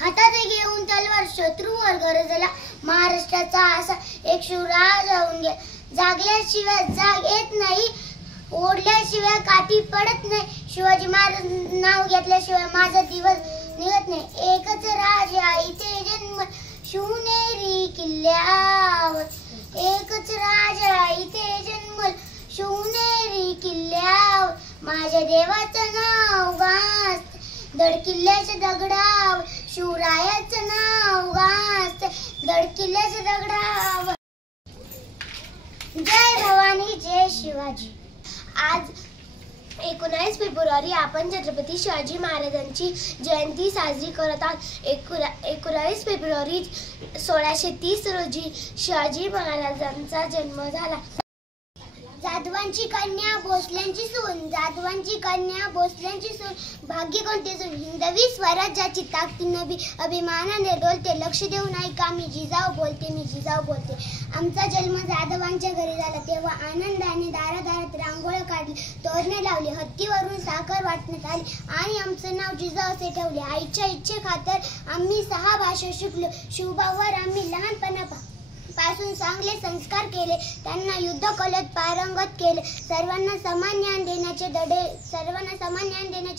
हातात घेऊन तलवार शत्रूवर गरजला. महाराष्ट्राचा असा एक शिवराज होऊन गेला. जागल्याशिवाय जाग येत नाही, ओढल्याशिवाय काठी पडत नाही. शिवाजी महाराज नाव घेतल्याशिवाय माझा दिवस निघत नाही. एकच राजा इथे जन्म शिवनेरी किल्ल्यावर. एकच राजा इथे जन्मल शिवनेरी किल्ल्यावर. माझ्या देवाचं नाव गाजते दड किल्ल्याच्या दगडावर. शिवरायाचं नाव गाजते दड किल्ल्याच्या दगडावर. जय भवानी जय शिवाजी. आज 19 फेब्रुवारी आपण छत्रपती शिवाजी महाराजांची जयंती साजरी करत आहोत. 19 फेब्रुवारी 1630 रोजी शिवाजी महाराजांचा जन्म झाला. जाधवांची कन्या भोसल्यांची सून, जाधवांची कन्या भोसल्यांची सून. भाग्य कोणते सून हिंदवी स्वराज्याची ताकदीनं बी अभिमानाने डोलते. लक्ष देऊन ऐका मी जिजाऊ बोलते, मी जिजाऊ बोलते. आमचा जन्म जाधवांच्या घरी झाला तेव्हा आनंदाने दारादारात रांगोळ्या काढली, तोरणे लावली, हत्तीवरून साखर वाटण्यात आली आणि आमचं नाव जिजाऊ असे ठेवले. आईच्या इच्छेखातर आम्ही 6 भाषा शिकलो. शिवबावर आम्ही लहानपणापासून चांगले संस्कार केले. त्यांना युद्ध कलेत पारंगत केले. सर्वांना समान ज्ञान देण्याचे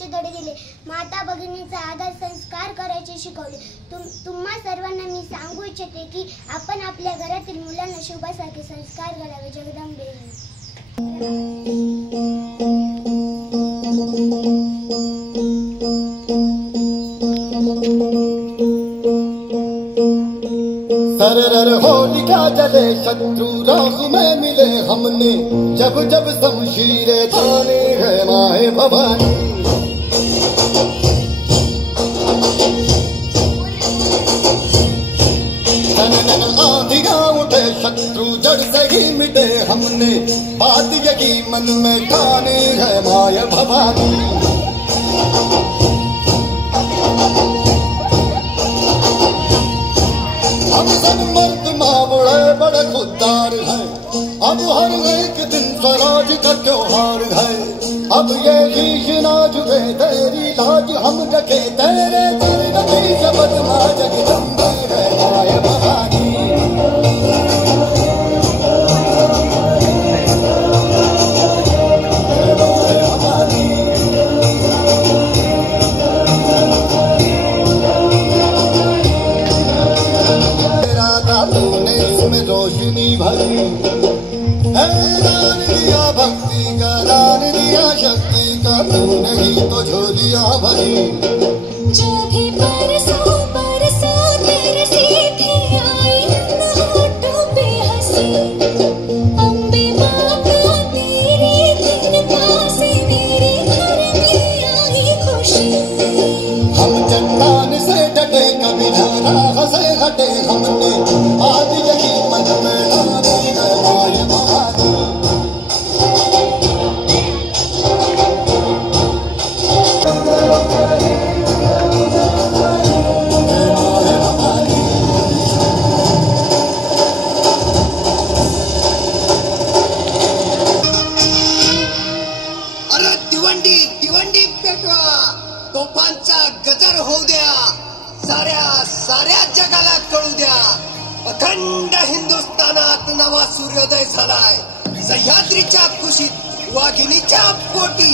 धडे दिले. माता भगिनीचा आदर संस्कार करायचे शिकवले. तुम्हा सर्वांना मी सांगू इच्छिते की आपण आपल्या घरातील मुलांना शिवबासारखे संस्कार घडावे. जगदंबे. सरर होलिका जले शत्रु राह में मिले हमने. जब जब शमशीरें ताने है माए भवानी. आंधियां उठे शत्रु जड़ से ही मिटे हमने. बात यही मन में ठाने है माए भवानी. हम सब मर्द माँ बड़े खुददार हैं. अब हर एक दिन स्वराज का त्योहार है. अब ये शीश ना झुके तेरी लाज हम रखे. तेरे तेरे शब्द माँ जगदम्बे है माए भवानी. रोशनी भरी दान दिया भक्ति का, दान दिया शक्ति का. तूने ही तो झोलियां भरी. जो भी बरसों तेरे सीधे आई होठों पे हंसी. अम्बे माँ का तेरे दिन पासे मेरे घर में आई खुशी. हम चट्टान से डटे कभी राह से हटे हमने. आज यही मन में डाली है माए भवानी. अरे दिवंडी पेटवा. तोफांचा गजर होऊ द्या. साऱ्या जगाला कळू द्या. अखंड हिंदुस्थानात नवा सूर्योदय झालाय. सह्याद्रीच्या कुशीत वाघिणीच्या पोटी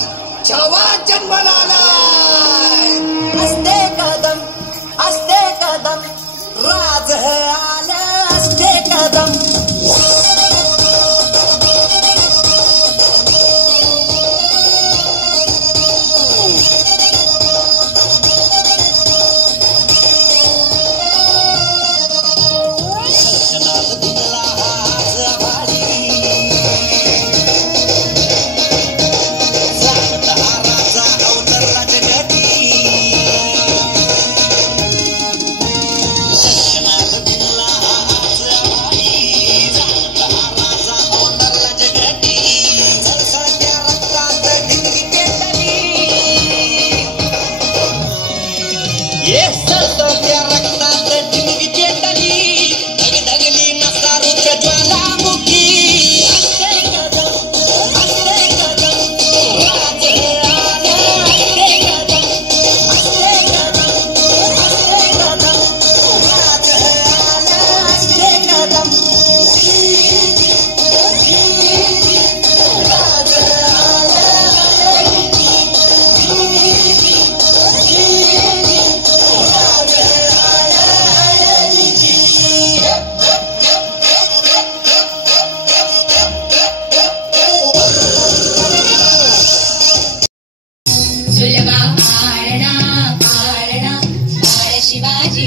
छावा जन्माला आलाय. अस्ते कदम राज है आला. अस्ते कदम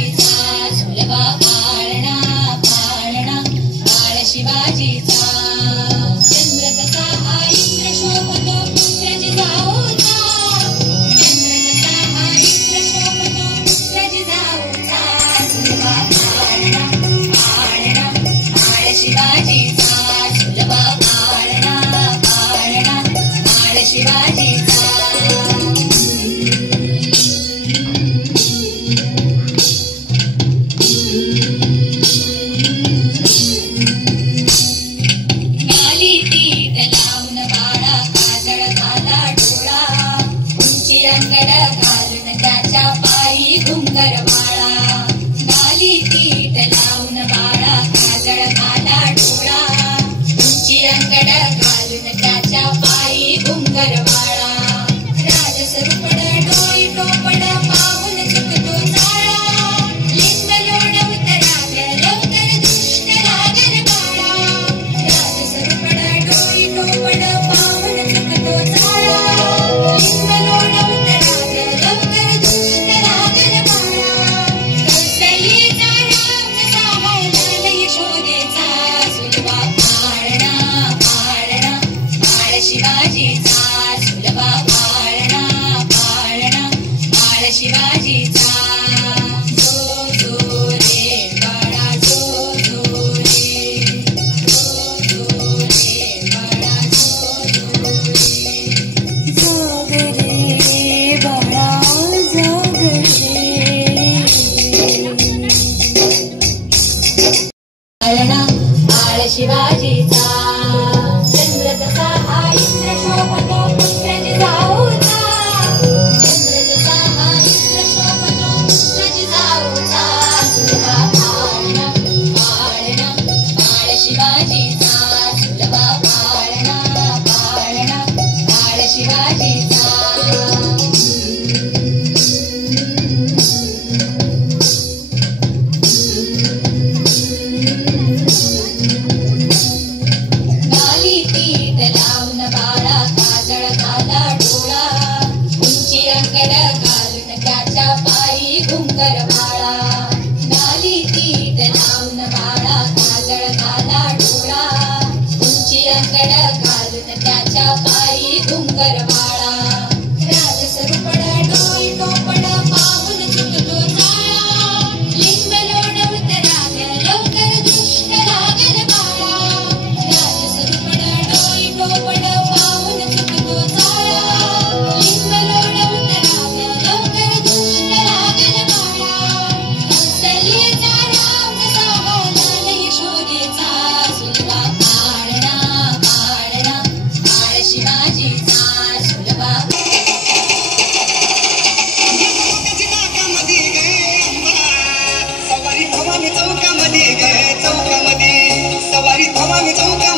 शिवाजीचा सुलभा पाळणा पाळणा बाळ शिवाजीचा चंद्र कसा हा इंद्र शोभतो पुत्र जिजाऊचा चंद्र कसा हा इंद्र शोभतो पुत्र जिजाऊचा सुलभा पाळणा पाळणा बाळ शिवाजीचा सुलभा पाळणा पाळणा बाळ शिवाजीचा घुंगरवाळा गाली पीठ लावून बाळा काजळ घाला डोळा उंची अंगड घालून त्याच्या पायी घुंगरवाळा राजसरूपड डोळी टोपड पाहून चुकतो जाळा लिंग लोण उतराग लवकर दुष्ट लागल बाळा राजसरूपड डोळी टोपड पाहून चुकतो जाळा लिंग लोण उतराग लवकर दुष्ट लागल शिवाजीचा सुलभा पाळणा पाळणा बाळ शिवाजीचा जो जो रे बाळा जो जो रे जो जो रे बाळा जो जो रे जाग रे बाळा जाग रे पाळणा बाळ शिवाजीचा चंद्र कसा हा इंद्र शोभतो पुत्र जिजाऊचा चंद्र कसा हा इंद्र शोभतो पुत्र जिजाऊचा सुलभा पाळणा पाळणा बाळ शिवाजीचा सुलभा पाळणा पाळणा बाळ शिवाजीचा घुंगरवाळा गाली पीठ लावून बाळा काजळ घाला डोळा उंची अंगड घालून त्याच्या पायी घुंगरवाळा राजसरूपड डोळी टोपड पाहून चुकतो जाळा लिंग लोण उतराग लवकर दुष्ट लागल बाळा राजसरूपड डोळी टोपड पाहून चुकतो जाळा लिंग लोण उतराग लवकर दुष्ट लागल शिवाजीचा सुलभा सवारी थमामी चौकामध्ये